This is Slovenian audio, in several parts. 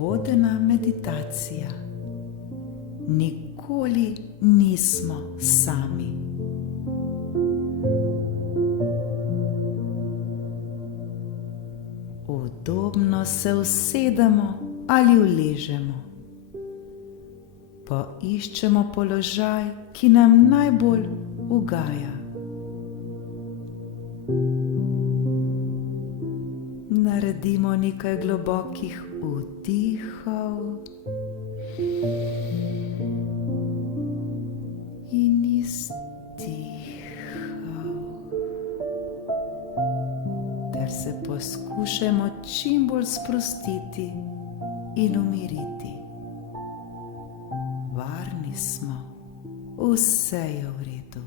vodena meditacija. Nikoli nismo sami. Udobno se usedemo ali uležemo. Poiščemo položaj, ki nam najbolj ugaja. Naredimo nekaj globokih vdihov in izdihov, ter se poskušamo čim bolj sprostiti in umiriti. Varni smo, vse je v redu.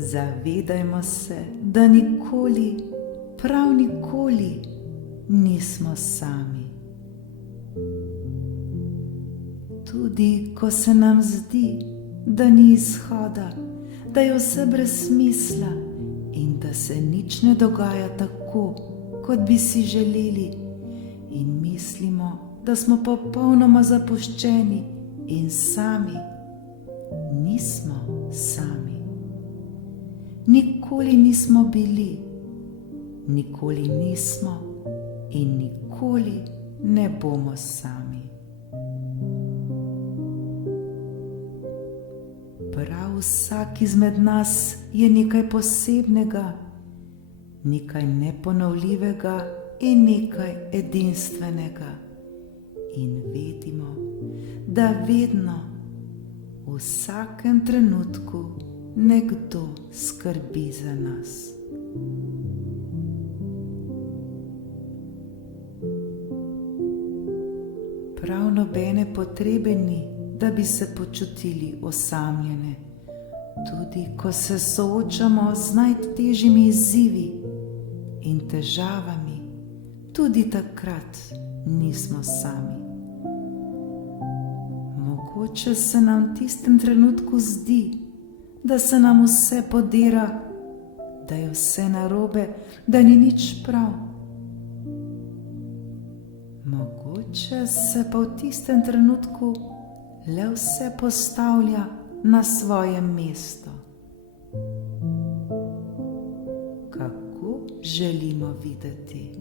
Zavedajmo se, da nikoli, prav nikoli nismo sami. Tudi ko se nam zdi, da ni izhoda, da je vse brez smisla in da se nič ne dogaja tako, kot bi si želeli, in mislimo, da smo popolnoma zapuščeni in sami, nismo sami. Nikoli nismo bili, nikoli nismo in nikoli ne bomo sami. Prav vsak izmed nas je nekaj posebnega, nekaj neponovljivega in nekaj edinstvenega. In vedimo, da vedno, v vsakem trenutku, nekdo skrbi za nas. Prav nobene potrebe ni, da bi se počutili osamljene, tudi ko se soočamo z najtežjimi izzivi in težavami, tudi takrat nismo sami. Mogoče se nam v tistem trenutku zdi, da se nam vse podira, da je vse narobe, da ni nič prav. Mogoče se pa v tistem trenutku le vse postavlja na svoje mesto. Kako želimo videti?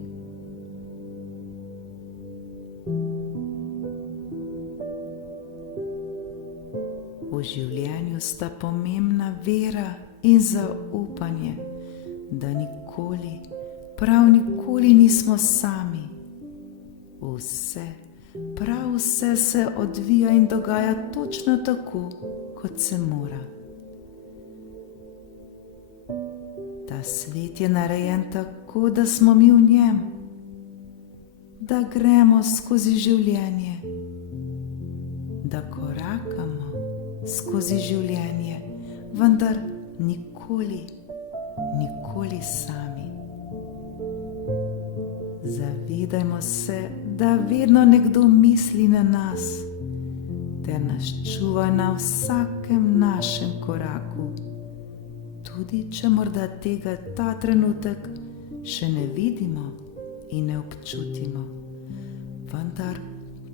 V življenju sta pomembna vera in zaupanje, da nikoli, prav nikoli nismo sami. Vse, prav vse se odvija in dogaja točno tako, kot se mora. Ta svet je narejen tako, da smo mi v njem, da gremo skozi življenje, da korakamo skozi življenje, vendar nikoli, nikoli sami. Zavedajmo se, da vedno nekdo misli na nas, ter nas čuva na vsakem našem koraku, tudi če morda tega ta trenutek še ne vidimo in ne občutimo. Vendar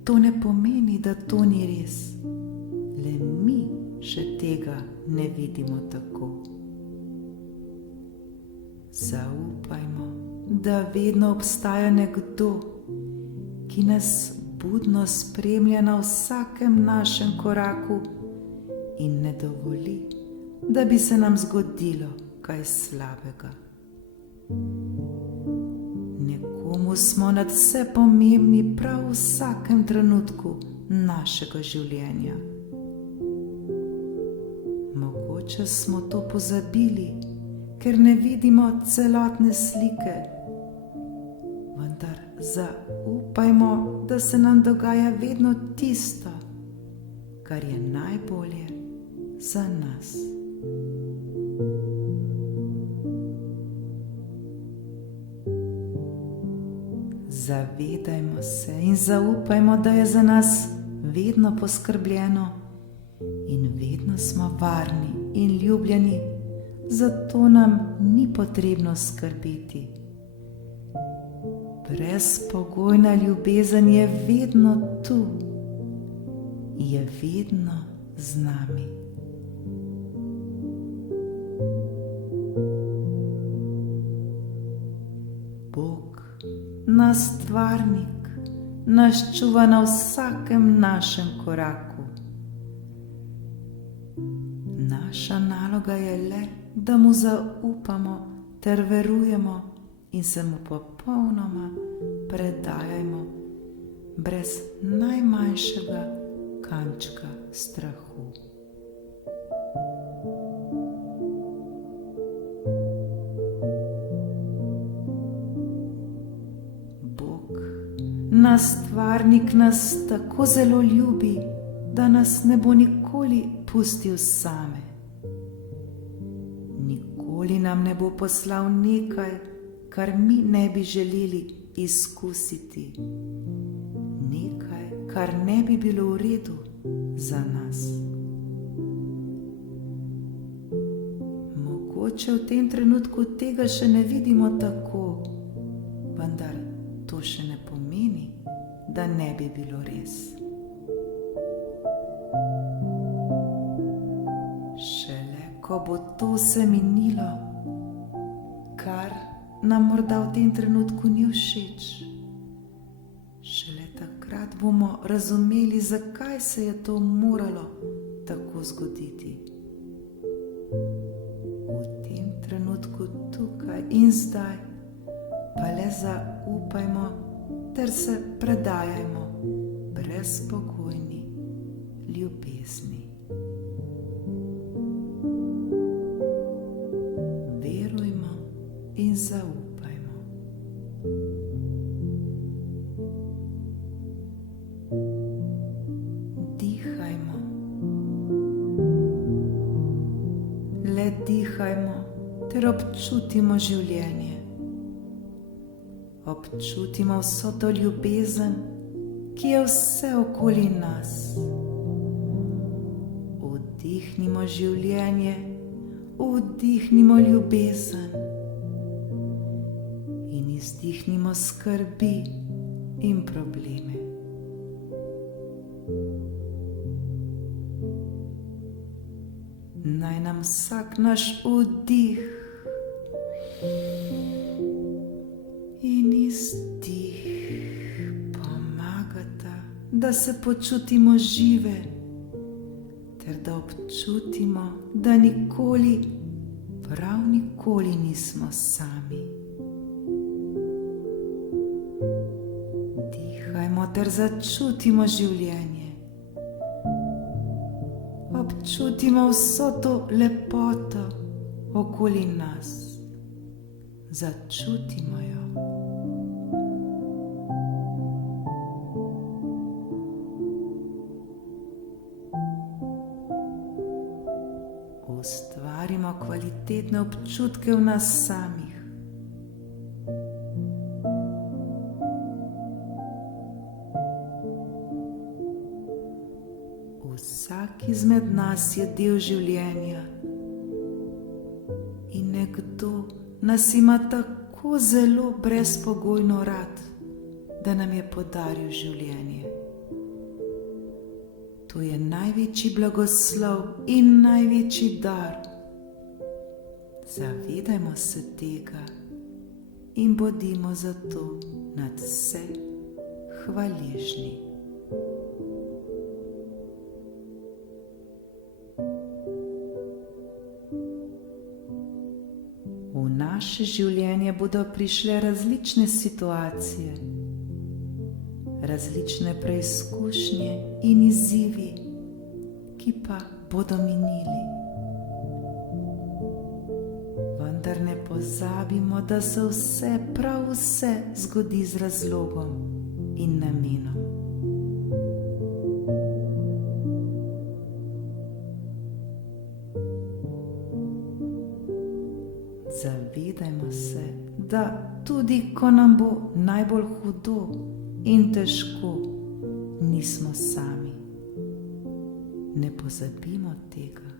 to ne pomeni, da to ni res. Le mi še tega ne vidimo tako. Zaupajmo, da vedno obstaja nekdo, ki nas budno spremlja na vsakem našem koraku in ne dovoli, da bi se nam zgodilo kaj slabega. Nekomu smo nadvse pomembni prav v vsakem trenutku našega življenja. Mogoče smo to pozabili, ker ne vidimo celotne slike, vendar zaupajmo, da se nam dogaja vedno tisto, kar je najbolje za nas. Zavedajmo se in zaupajmo, da je za nas vedno poskrbljeno in vedno smo varni in ljubljeni, zato nam ni potrebno skrbeti. Brezpogojna ljubezen je vedno tu, je vedno z nami. Bog, naš stvarnik, nas čuva na vsakem našem koraku. Naša naloga je le, da mu zaupamo ter verujemo in se mu popolnoma predajajmo, brez najmanjšega kančka strahu. Bog, naš stvarnik, nas tako zelo ljubi, da nas ne bo nikoli pustil same. Nikoli nam ne bo poslal nekaj, kar mi ne bi želeli izkusiti, nekaj, kar ne bi bilo v redu za nas. Mogoče v tem trenutku tega še ne vidimo tako, vendar to še ne pomeni, da ne bi bilo res. Šele ko bo to se minilo, kar nam morda v tem trenutku ni všeč, šele takrat bomo razumeli, zakaj se je to moralo tako zgoditi. V tem trenutku, tukaj in zdaj, pa le zaupajmo ter se predajajmo brezpogojni ljubezni. Verujmo in zaupajmo. Dihajmo. Le dihajmo ter občutimo življenje. Občutimo vso to ljubezen, ki je vse okoli nas. Vdihnimo življenje, vdihnimo ljubezen in izdihnimo skrbi in probleme. Naj nam vsak naš vdih in izdih pomagata, da se počutimo žive ter da občutimo, da nikoli, prav nikoli nismo sami. Dihajmo ter začutimo življenje. Občutimo vso to lepoto okoli nas. Začutimo jo. Ustvarimo kvalitetne občutke v nas samih. Vsak izmed nas je del življenja in nekdo nas ima tako zelo brezpogojno rad, da nam je podaril življenje. To je največji blagoslov in največji dar. Zavedajmo se tega in bodimo za to nadvse hvaležni. V naše življenje bodo prišle različne situacije, različne preizkušnje in izzivi, ki pa bodo minili. Vendar ne pozabimo, da se vse, prav vse zgodi z razlogom in namenom. Zavedajmo se, da tudi ko nam bo najbolj hudo in težko, nismo sami. Ne pozabimo tega.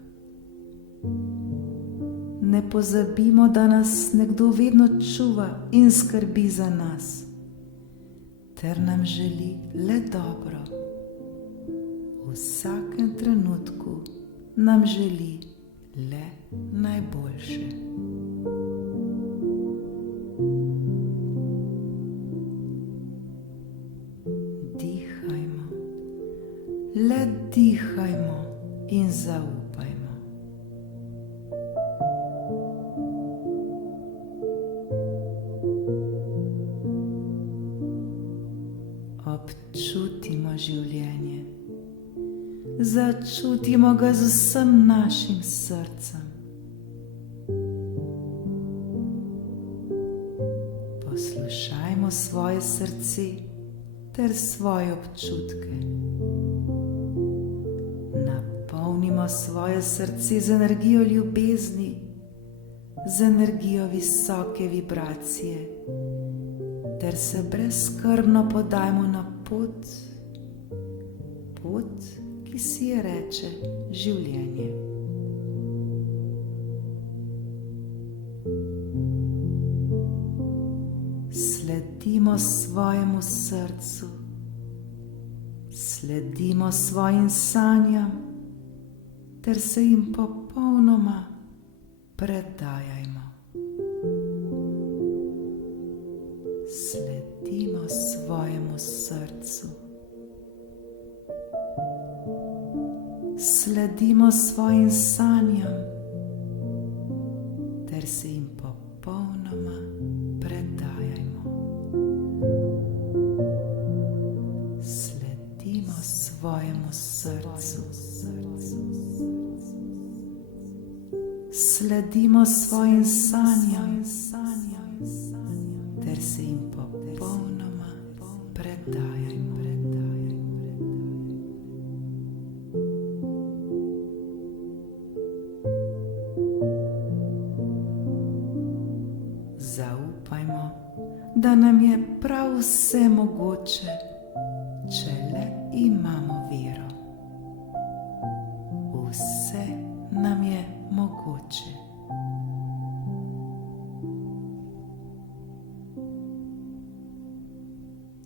Ne pozabimo, da nas nekdo vedno čuva in skrbi za nas, ter nam želi le dobro. V vsakem trenutku nam želi le najboljše. Dihajmo, le dihajmo in zaupajmo. Občutimo življenje, začutimo ga z vsem našim srcem. Poslušajmo svoje srce ter svoje občutke. Napolnimo svoje srce z energijo ljubezni, z energijo visoke vibracije, ter se brezskrbno podajmo na pot, ki si je reče življenje. Sledimo svojemu srcu, sledimo svojim sanjam, ter se jim popolnoma predajajmo. Sledimo svojemu srcu, sledimo svojim sanjam, ter se jim popolnoma predajajmo. Sledimo svojemu srcu, sledimo svojim sanjam, ter se jim popolnoma predajajmo. Zaupajmo, da nam je prav vse mogoče, če le imamo vero. Vse nam je mogoče.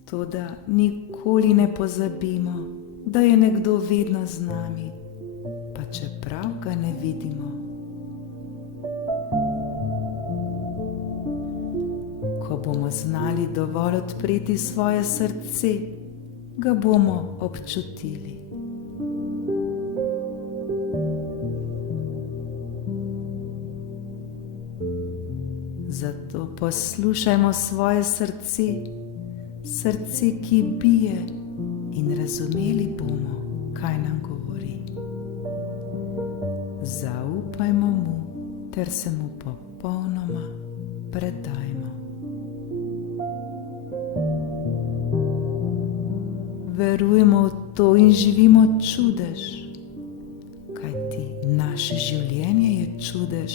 Toda nikoli ne pozabimo, da je nekdo vedno z nami, pa čeprav ga ne vidimo. Ko bomo znali dovolj odpreti svoje srce, ga bomo občutili. Zato poslušajmo svoje srce, srce, ki bije, in razumeli bomo, kaj nam govori. Zaupajmo mu, ter se mu popolnoma predajmo. Verujemo v to in živimo čudež, kajti naše življenje je čudež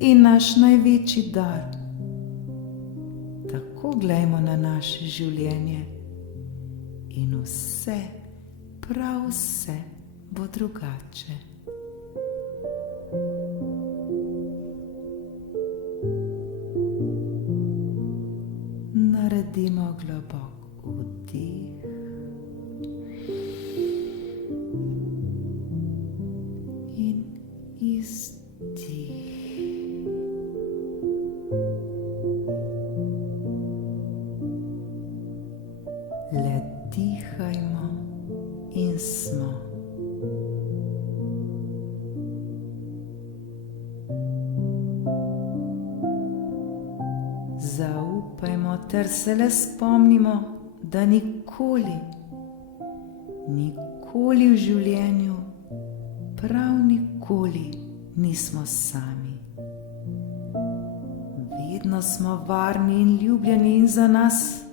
in naš največji dar. Tako glejmo na naše življenje in vse, prav vse bo drugače. Naredimo globok vdih in izdih. Le dihajmo in smo. Zaupajmo ter se le spomnimo, da nikoli v življenju, prav nikoli nismo sami. Vedno smo varni in ljubljeni in za nas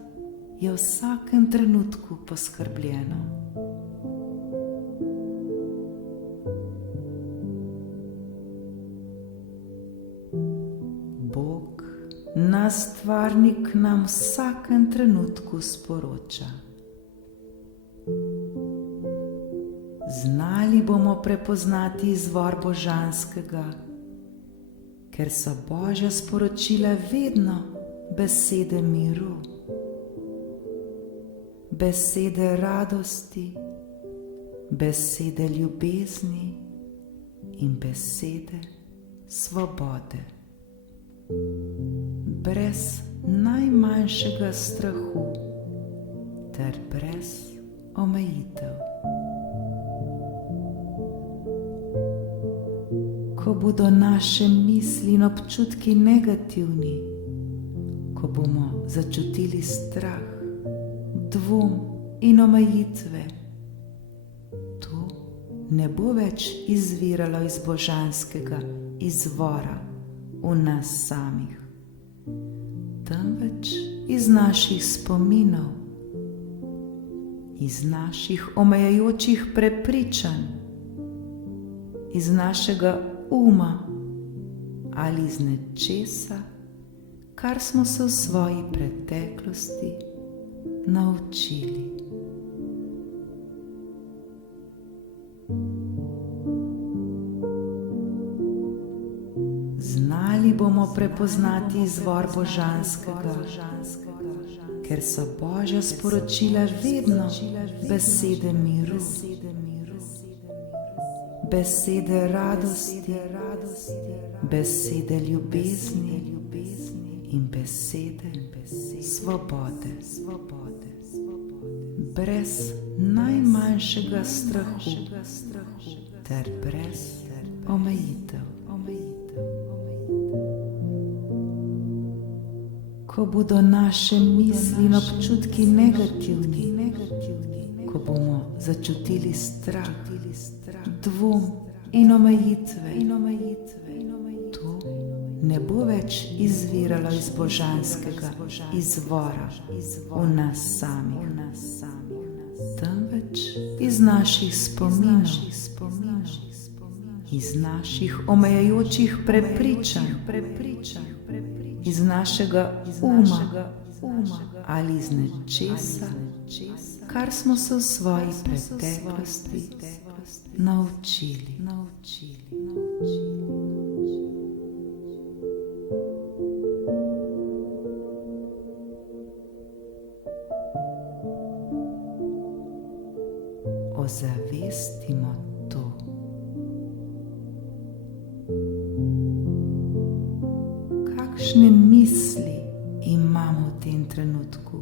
je v vsakem trenutku poskrbljeno. Bog, naš stvarnik, nam v vsakem trenutku sporoča: znali bomo prepoznati izvor božanskega, ker so Božja sporočila vedno besede miru, besede radosti, besede ljubezni in besede svobode. Brez najmanjšega strahu ter brez omejitev. Ko bodo naše misli in občutki negativni, ko bomo začutili strah, dvom in omejitve, to ne bo več izviralo iz božanskega izvora v nas samih, temveč iz naših spominov, iz naših omejujočih prepričanj, iz našega uma ali iz nečesa, kar smo se v svoji preteklosti naučili. Znali bomo prepoznati izvor božanskega, ker so Božja sporočila vedno besede miru, besede radosti, besede ljubezni in besede svobode. Brez najmanjšega strahu ter brez omejitev. Ko bodo naše misli in občutki negativni, ko bomo začutili strah, dvom in omejitve, to ne bo več izviralo iz božanskega izvora v nas samih, temveč iz naših spominov, iz naših omejujočih prepričanj, iz našega uma ali iz nečesa, kar smo se v svoji preteklosti naučili. Ozavestimo to. Kakšne misli imamo v tem trenutku?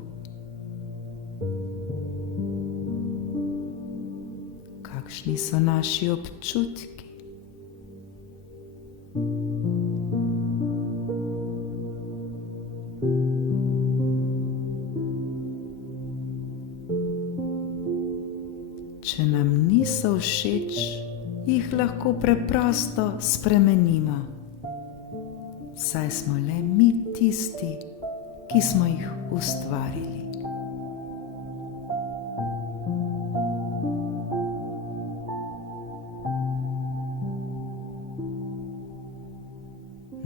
Kakšni so naši občutki? Če nam niso všeč, jih lahko preprosto spremenimo, saj smo le mi tisti, ki smo jih ustvarili.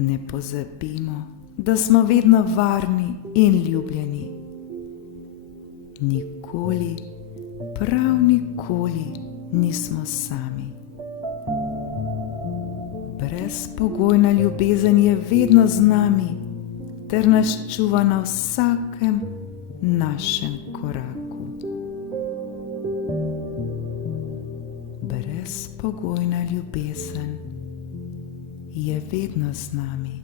Ne pozabimo, da smo vedno varni in ljubljeni. Nikoli, prav nikoli nismo sami. Brezpogojna ljubezen je vedno z nami ter nas čuva na vsakem našem koraku. Brezpogojna ljubezen je vedno z nami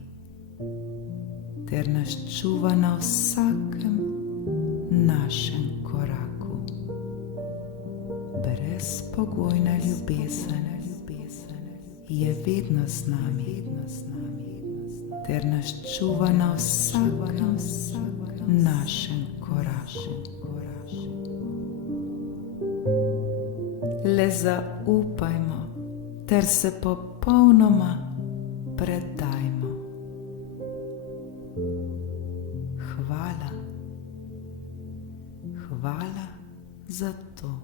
ter nas čuva na vsakem našem koraku. Brezpogojna ljubezen je vedno z nami ter nas čuva na vsakem našem koraku. Le zaupajmo ter se popolnoma predajmo. Hvala za to.